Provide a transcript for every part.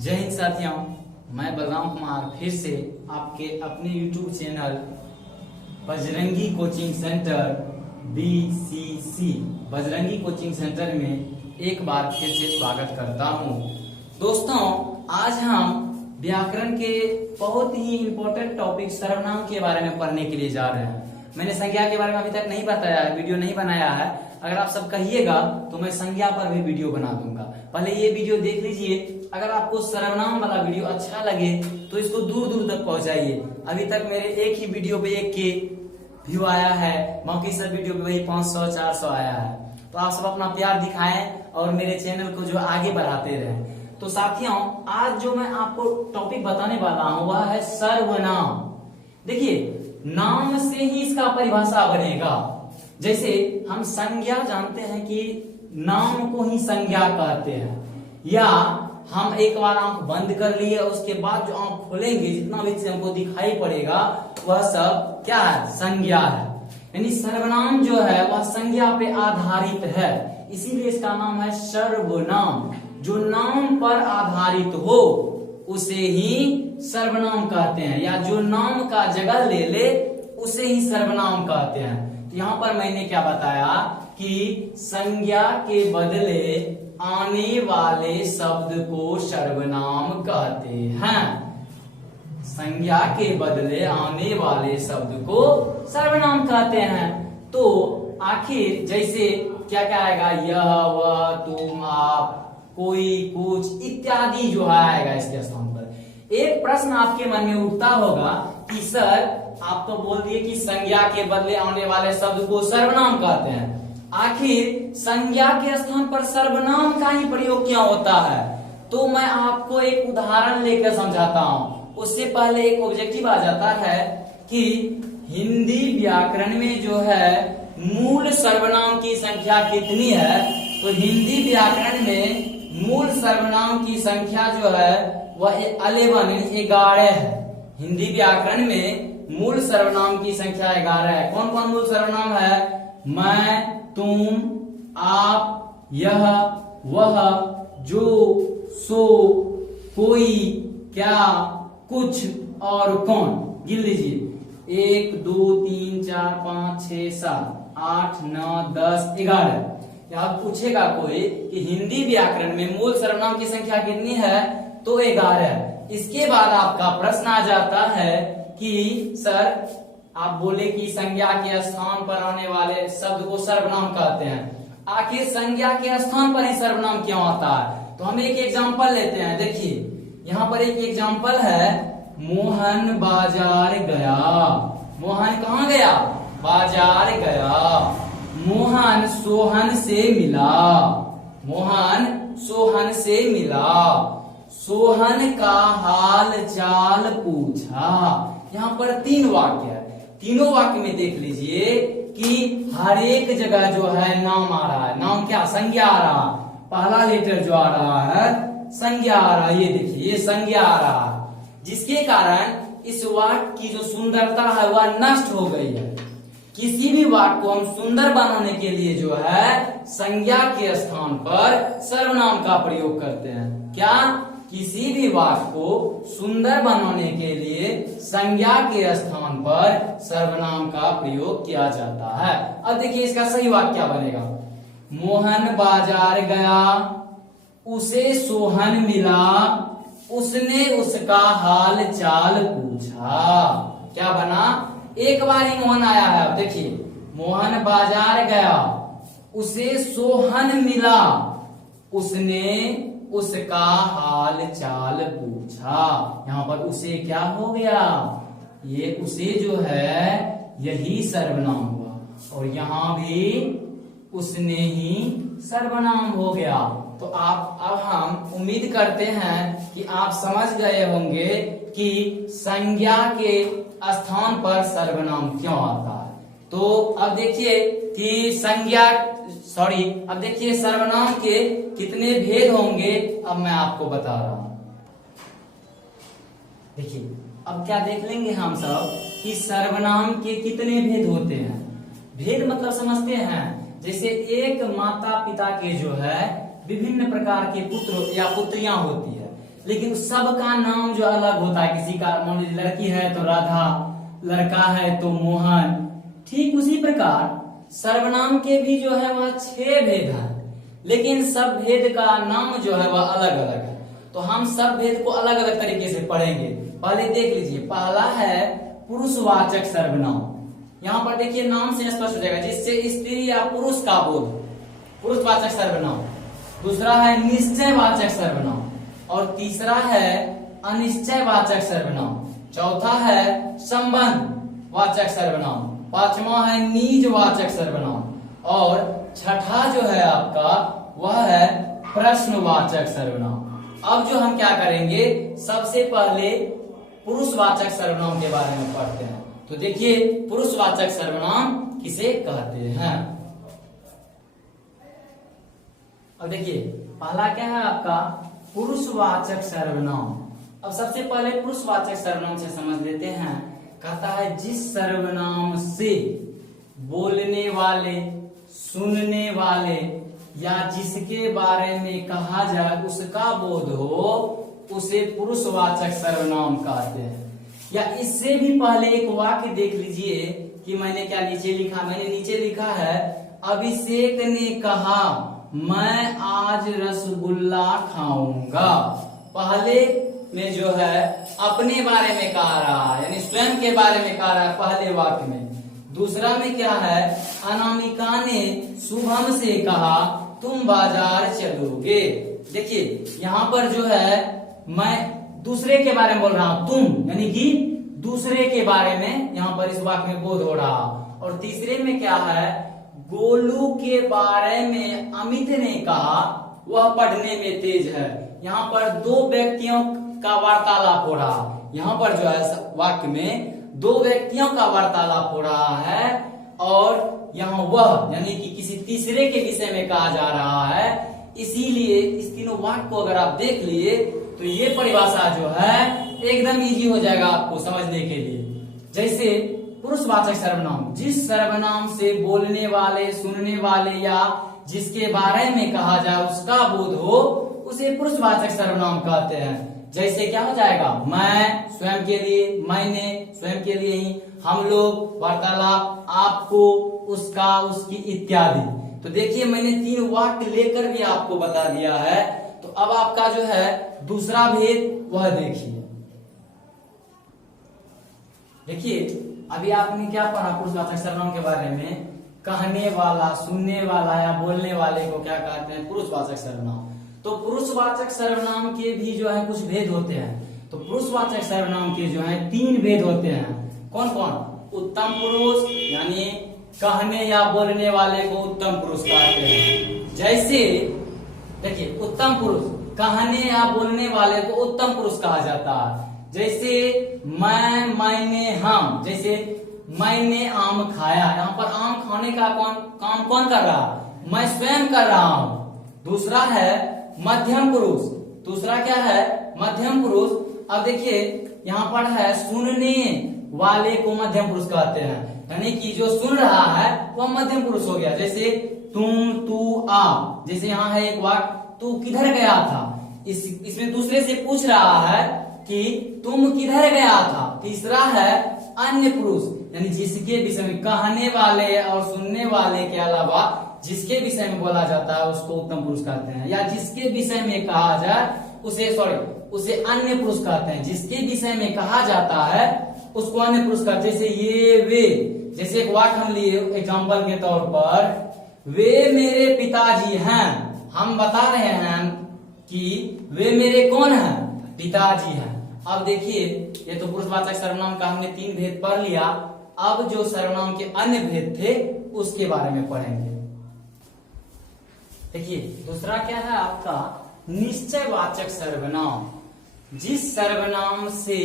जय हिंद साथियों, मैं बलराम कुमार फिर से आपके अपने YouTube channel Bajrangi coaching centre BCC Bajrangi coaching centre में एक बार फिर से स्वागत करता हूं। दोस्तों, आज हम व्याकरण के बहुत ही इम्पोर्टेंट टॉपिक सर्वनाम के बारे में पढ़ने के लिए जा रहे हैं। मैंने संज्ञा के बारे में अभी तक नहीं बताया है, वीडियो नहीं बनाया है। अगर आप सब कहिएगा तो मैं संज्ञा पर भी वीडियो बना दूंगा। पहले ये वीडियो देख लीजिए। अगर आपको सर्वनाम वाला वीडियो अच्छा लगे तो इसको दूर दूर तक पहुंचाइए। अभी तक मेरे एक ही वीडियो पे 1K व्यू आया है, बाकी सब वीडियो पे वही 500-400 आया है। तो आप सब अपना प्यार दिखाएं और मेरे चैनल को जो आगे बढ़ाते रहें। तो साथियों, आज जो मैं आपको टॉपिक बताने वाला हूं वह है सर्वनाम। देखिए, नाम से ही इसका परिभाषा बनेगा। जैसे हम संज्ञा जानते हैं कि नाम को ही संज्ञा कहते हैं, या हम एक बार आंख बंद कर लिए उसके बाद जो आंख खोलेंगे जितना भी हमको दिखाई पड़ेगा वह सब क्या है? संज्ञा है। यानी सर्वनाम जो है वह संज्ञा पे आधारित है, इसीलिए इसका नाम है सर्वनाम। जो नाम पर आधारित हो उसे ही सर्वनाम कहते हैं, या जो नाम का जगह ले ले उसे ही सर्वनाम कहते हैं। तो यहाँ पर मैंने क्या बताया कि संज्ञा के बदले आने वाले शब्द को सर्वनाम कहते हैं। संज्ञा के बदले आने वाले शब्द को सर्वनाम कहते हैं। तो आखिर जैसे क्या क्या आएगा? यह, वह, तुम, आप, कोई, कुछ इत्यादि जो आएगा इसके स्थान पर। एक प्रश्न आपके मन में उठता होगा कि सर, आप तो बोल दिए कि संज्ञा के बदले आने वाले शब्द को सर्वनाम कहते हैं, आखिर संज्ञा के स्थान पर सर्वनाम का ही प्रयोग क्यों होता है? तो मैं आपको एक उदाहरण लेकर समझाता हूं। उससे पहले एक ऑब्जेक्टिव आ जाता है कि हिंदी व्याकरण में जो है मूल सर्वनाम की संख्या कितनी है। तो हिंदी व्याकरण में मूल सर्वनाम की संख्या जो है वह 11 है। हिंदी व्याकरण में मूल सर्वनाम की संख्या 11 है। कौन कौन मूल सर्वनाम है? मैं, तुम, आप, यह, वह, जो, सो, कोई, क्या, कुछ और कौन। गिन लीजिए, 1 2 3 4 5 6 7 8 9 10 11। यहाँ पूछेगा कोई कि हिंदी व्याकरण में मूल सर्वनाम की संख्या कितनी है? तो 11। इसके बाद आपका प्रश्न आ जाता है कि सर, आप बोले कि संज्ञा के स्थान पर आने वाले शब्द को सर्वनाम कहते हैं, आखिर संज्ञा के स्थान पर ही सर्वनाम क्यों आता है? तो हम एक एग्जांपल लेते हैं। देखिए, यहाँ पर एक एग्जांपल है, मोहन बाजार गया। मोहन कहाँ गया? बाजार गया। मोहन सोहन से मिला। मोहन सोहन से मिला। सोहन का हाल चाल पूछा। यहाँ पर 3 वाक्य है। तीनों वाक्य में देख लीजिए कि हर एक जगह जो है नाम आ रहा है। नाम क्या? संज्ञा आ रहा है। पहला लेटर जो आ रहा है संज्ञा आ रहा है। ये देखिए, ये संज्ञा आ रहा है, जिसके कारण इस वाक्य की जो सुंदरता है वह नष्ट हो गई है। किसी भी वाक्य को हम सुंदर बनाने के लिए जो है संज्ञा के स्थान पर सर्वनाम का प्रयोग करते हैं। क्या? किसी भी वाक्य को सुंदर बनाने के लिए संज्ञा के स्थान पर सर्वनाम का प्रयोग किया जाता है। अब देखिए, इसका सही वाक्य क्या बनेगा? मोहन बाजार गया, उसे सोहन मिला, उसने उसका हाल चाल पूछा। क्या बना? एक बार ही मोहन आया है। अब देखिए, मोहन बाजार गया, उसे सोहन मिला, उसने उसका हाल चाल पूछा। यहाँ पर उसे क्या हो गया? ये उसे जो है यही सर्वनाम हुआ, और यहाँ भी उसने ही सर्वनाम हो गया। तो अब हम उम्मीद करते हैं कि आप समझ गए होंगे कि संज्ञा के स्थान पर सर्वनाम क्यों आता है। तो अब देखिए कि अब देखिए सर्वनाम के कितने भेद होंगे, अब मैं आपको बता रहा हूं। देखिए, अब क्या देख लेंगे हम सब कि सर्वनाम के कितने भेद होते हैं। भेद मतलब समझते हैं, जैसे एक माता पिता के जो है विभिन्न प्रकार के पुत्र या पुत्रियां होती है। लेकिन सबका नाम जो अलग होता है, किसी का मान लीजिए लड़की है तो राधा, लड़का है तो मोहन, ठीक उसी प्रकार सर्वनाम के भी जो है वह 6 भेद है, लेकिन सब भेद का नाम जो है वह अलग अलग है। तो हम सब भेद को अलग अलग तरीके से पढ़ेंगे। पहले देख लीजिए, पहला है पुरुषवाचक सर्वनाम। यहाँ पर देखिए नाम से स्पष्ट हो जाएगा, जिससे स्त्री या पुरुष का बोध, पुरुषवाचक सर्वनाम। दूसरा है निश्चयवाचक सर्वनाम, और तीसरा है अनिश्चयवाचक सर्वनाम। चौथा है संबंध वाचक सर्वनाम। पांचवा है निजवाचक सर्वनाम, और छठा जो है आपका वह है प्रश्नवाचक सर्वनाम। अब जो हम क्या करेंगे, सबसे पहले पुरुषवाचक सर्वनाम के बारे में पढ़ते हैं। तो देखिए पुरुषवाचक सर्वनाम किसे कहते हैं। अब देखिए पहला क्या है आपका पुरुषवाचक सर्वनाम। अब सबसे पहले पुरुषवाचक सर्वनाम से समझ लेते हैं। कहता है जिस सर्वनाम से बोलने वाले, सुनने वाले या जिसके बारे में कहा जाए उसका बोध हो, उसे पुरुषवाचक सर्वनाम कहते हैं। या इससे भी पहले एक वाक्य देख लीजिए कि मैंने क्या नीचे लिखा, मैंने नीचे लिखा है अभिषेक ने कहा मैं आज रसगुल्ला खाऊंगा। पहले में जो है अपने बारे में कह रहा है, यानी स्वयं के बारे में कह रहा है पहले वाक्य में। दूसरा में क्या है, अनामिका ने शुभम से कहा तुम बाजार चलोगे। देखिए यहाँ पर जो है मैं दूसरे के बारे में बोल रहा हूं, तुम यानी कि दूसरे के बारे में यहाँ पर इस वाक्य में बोध हो रहा। और तीसरे में क्या है, गोलू के बारे में अमित ने कहा वह पढ़ने में तेज है। यहाँ पर दो व्यक्तियों का वार्तालाप हो रहा। यहाँ पर जो है वाक्य में दो व्यक्तियों का वार्तालाप हो रहा है, और यहाँ वह यानी कि किसी तीसरे के विषय में कहा जा रहा है। इसीलिए इस तीनों वाक्य को अगर आप देख लिए तो ये परिभाषा जो है एकदम इजी हो जाएगा आपको समझने के लिए। जैसे पुरुषवाचक सर्वनाम, जिस सर्वनाम से बोलने वाले, सुनने वाले या जिसके बारे में कहा जाए उसका बोध हो, उसे पुरुषवाचक सर्वनाम कहते हैं। जैसे क्या हो जाएगा, मैं स्वयं के लिए, मैंने स्वयं के लिए ही, हम लोग, वार्तालाप, आपको, उसका, उसकी इत्यादि। तो देखिए मैंने 3 वाक्य लेकर भी आपको बता दिया है। तो अब आपका जो है दूसरा भेद वह देखिए। देखिए अभी आपने क्या पढ़ा पुरुषवाचक सर्वनाम के बारे में, कहने वाला, सुनने वाला या बोलने वाले को क्या कहते हैं, पुरुषवाचक सर्वनाम। तो पुरुषवाचक सर्वनाम के भी जो है कुछ भेद होते हैं। तो पुरुषवाचक सर्वनाम के जो है 3 भेद होते हैं। कौन कौन, उत्तम पुरुष यानी कहने या बोलने वाले को उत्तम पुरुष कहते हैं। जैसे देखिए उत्तम पुरुष, कहने या बोलने वाले को उत्तम पुरुष कहा जाता है। जैसे मैं, मैंने, हम। जैसे मैंने आम खाया, यहाँ पर आम खाने का काम कौन कर रहा, मैं स्वयं कर रहा हूं। दूसरा है मध्यम पुरुष। दूसरा क्या है, मध्यम पुरुष। अब देखिए यहाँ पर है सुनने वाले को मध्यम पुरुष कहते हैं, यानी कि जो सुन रहा है वह मध्यम पुरुष हो गया। जैसे तुम, तू, आप। जैसे यहाँ है एक वाक्य, तू किधर गया था, इसमें दूसरे से पूछ रहा है कि तुम किधर गया था। तीसरा है अन्य पुरुष, यानी जिसके विषय में, कहने वाले और सुनने वाले के अलावा जिसके विषय में बोला जाता है उसको उत्तम पुरुष कहते हैं। या जिसके विषय में कहा जाए उसे अन्य पुरुष कहते हैं। जिसके विषय में कहा जाता है उसको अन्य पुरुष कहते हैं। जैसे ये, वे। जैसे एक वाक्य हम लिए एग्जाम्पल के तौर पर, वे मेरे पिताजी हैं। हम बता रहे हैं कि वे मेरे कौन हैं, पिताजी हैं। अब देखिए ये तो पुरुषवाचक सर्वनाम का हमने 3 भेद पढ़ लिया। अब जो सर्वनाम के अन्य भेद थे उसके बारे में पढ़ेंगे। देखिए दूसरा क्या है आपका निश्चयवाचक सर्वनाम। जिस सर्वनाम से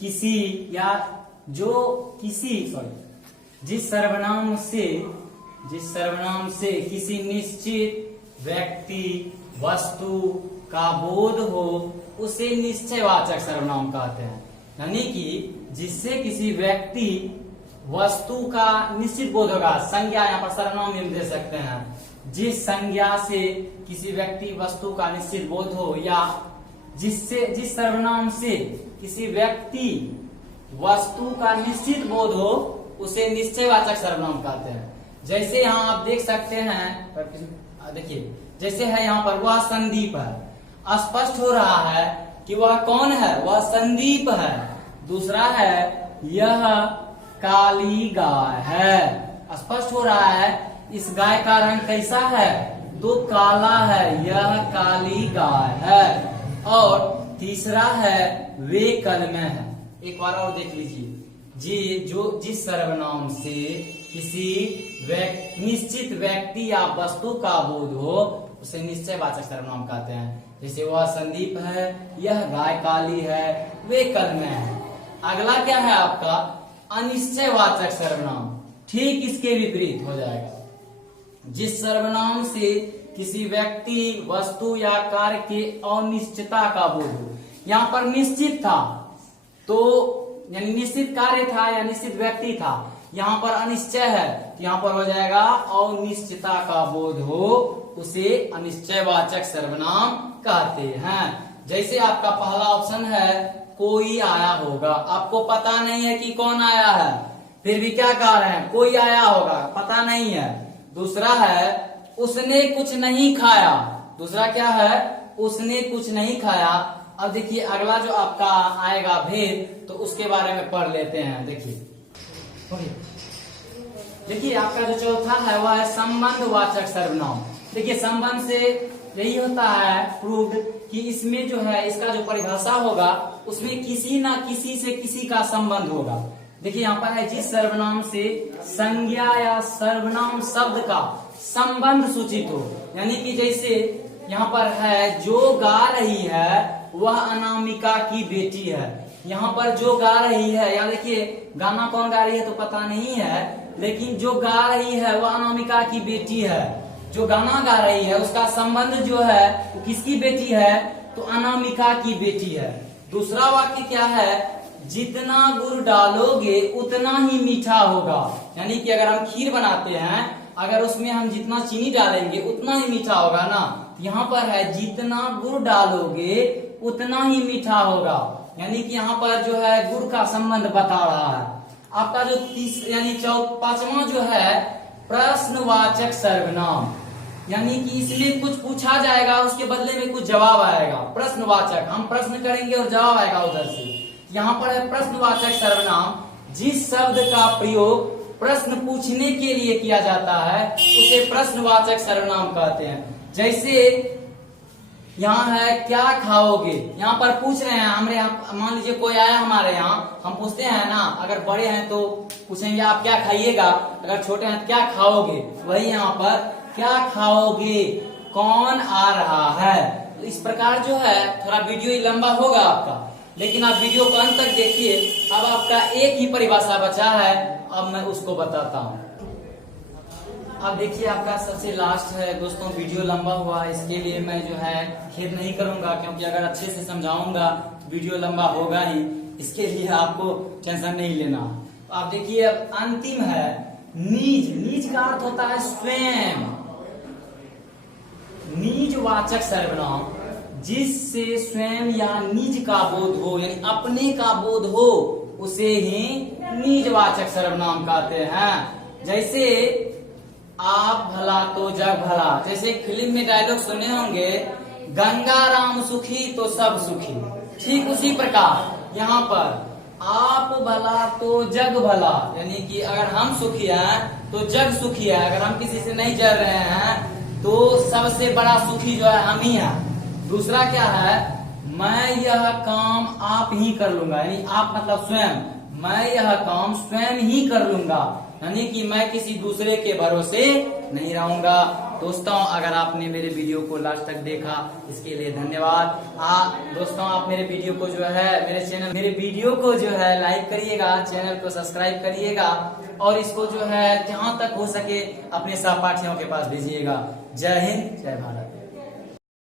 किसी या जो किसी जिस सर्वनाम से किसी निश्चित व्यक्ति, वस्तु का बोध हो, उसे निश्चयवाचक सर्वनाम कहते हैं। यानी कि जिससे किसी व्यक्ति, वस्तु का निश्चित बोध होगा। संज्ञा यहाँ पर सर्वनाम में दे सकते हैं। जिस संज्ञा से किसी व्यक्ति, वस्तु का निश्चित बोध हो या जिस सर्वनाम से किसी व्यक्ति वस्तु का निश्चित बोध हो उसे निश्चयवाचक सर्वनाम कहते हैं। जैसे यहाँ आप देख सकते हैं, देखिए जैसे है यहाँ पर वह संदीप है, स्पष्ट हो रहा है कि वह कौन है, वह संदीप है। दूसरा है यह काली गाय है, स्पष्ट हो रहा है इस गाय का रंग कैसा है, तो काला है, यह काली गाय है। और तीसरा है वे कल में है। एक बार और देख लीजिए, जिस सर्वनाम से किसी निश्चित व्यक्ति या वस्तु का बोध हो उसे निश्चयवाचक सर्वनाम कहते हैं। जैसे वह संदीप है, यह गाय काली है, वे कल में है। अगला क्या है आपका अनिश्चयवाचक सर्वनाम, ठीक इसके विपरीत हो जाएगा। जिस सर्वनाम से किसी व्यक्ति वस्तु या कार्य के अनिश्चितता का बोध हो, यहाँ पर निश्चित था तो यानी निश्चित कार्य था या निश्चित व्यक्ति था, यहाँ पर अनिश्चय है तो यहाँ पर हो जाएगा अनिश्चितता का बोध हो उसे अनिश्चयवाचक सर्वनाम कहते हैं। जैसे आपका पहला ऑप्शन है कोई आया होगा, आपको पता नहीं है कि कौन आया है, फिर भी क्या कह रहे हैं, कोई आया होगा, पता नहीं है। दूसरा है उसने कुछ नहीं खाया, दूसरा क्या है उसने कुछ नहीं खाया। अब देखिए अगला जो आपका आएगा भेद, तो उसके बारे में पढ़ लेते हैं। देखिए आपका जो चौथा है वह है संबंधवाचक सर्वनाम। देखिए संबंध से यही होता है प्रूव्ड कि इसमें जो है इसका जो परिभाषा होगा उसमें किसी ना किसी से किसी का संबंध होगा। देखिए यहाँ पर है जिस सर्वनाम से संज्ञा या सर्वनाम शब्द का संबंध सूचित हो, यानी कि जैसे यहाँ पर है जो गा रही है वह अनामिका की बेटी है। यहाँ पर जो गा रही है, या देखिए गाना कौन गा रही है तो पता नहीं है, लेकिन जो गा रही है वह अनामिका की बेटी है। जो गाना गा रही है उसका संबंध जो है वो किसकी बेटी है, तो अनामिका की बेटी है। दूसरा वाक्य क्या है, जितना गुड़ डालोगे उतना ही मीठा होगा, यानी कि अगर हम खीर बनाते हैं अगर उसमें हम जितना चीनी डालेंगे उतना ही मीठा होगा ना। यहाँ पर है जितना गुड़ डालोगे उतना ही मीठा होगा, यानी कि यहाँ पर जो है गुड़ का संबंध बता रहा है। आपका जो यानी पांचवा जो है प्रश्नवाचक सर्वनाम, यानी कि इसमें कुछ पूछा जाएगा उसके बदले में कुछ जवाब आएगा। प्रश्नवाचक, हम प्रश्न करेंगे और जवाब आएगा उधर से। यहाँ पर है प्रश्नवाचक सर्वनाम, जिस शब्द का प्रयोग प्रश्न पूछने के लिए किया जाता है उसे प्रश्नवाचक सर्वनाम कहते हैं। जैसे यहाँ है क्या खाओगे, यहाँ पर पूछ रहे हैं हमारे यहाँ, मान लीजिए कोई आया हमारे यहाँ, हम पूछते हैं ना, अगर बड़े हैं तो पूछेंगे आप क्या खाइएगा, अगर छोटे हैं तो क्या खाओगे। वही यहाँ पर क्या खाओगे, कौन आ रहा है। तो इस प्रकार जो है थोड़ा वीडियो ही लंबा होगा आपका, लेकिन आप वीडियो को अंत तक देखिए। अब आपका एक ही परिभाषा बचा है, अब मैं उसको बताता हूँ। अब देखिए आपका सबसे लास्ट है दोस्तों, वीडियो लंबा हुआ इसके लिए मैं जो है खेद नहीं करूंगा, क्योंकि अगर अच्छे से समझाऊंगा वीडियो लंबा होगा ही, इसके लिए आपको टेंशन नहीं लेना। तो आप देखिए अब अंतिम है नीज। नीज का अर्थ होता है स्वयं। नीजवाचक सर्वनाम, जिससे स्वयं या निज का बोध हो, यानी अपने का बोध हो, उसे ही नीजवाचक सर्वनाम कहते हैं। जैसे आप भला तो जग भला, जैसे फिल्म में डायलॉग सुने होंगे, गंगा राम सुखी तो सब सुखी, ठीक उसी प्रकार यहाँ पर आप भला तो जग भला, यानी कि अगर हम सुखी हैं तो जग सुखी है। अगर हम किसी से नहीं जल रहे हैं तो सबसे बड़ा सुखी जो है हम ही हैं। दूसरा क्या है, मैं यह काम आप ही कर लूंगा, यानी आप मतलब स्वयं, मैं यह काम स्वयं ही कर लूंगा, यानी कि मैं किसी दूसरे के भरोसे नहीं रहूंगा। दोस्तों अगर आपने मेरे वीडियो को लास्ट तक देखा इसके लिए धन्यवाद। दोस्तों आप मेरे वीडियो को जो है मेरे वीडियो को जो है लाइक करिएगा, चैनल को सब्सक्राइब करिएगा, और इसको जो है जहां तक हो सके अपने सहपाठियों के पास भेजिएगा। जय हिंद, जय भारत।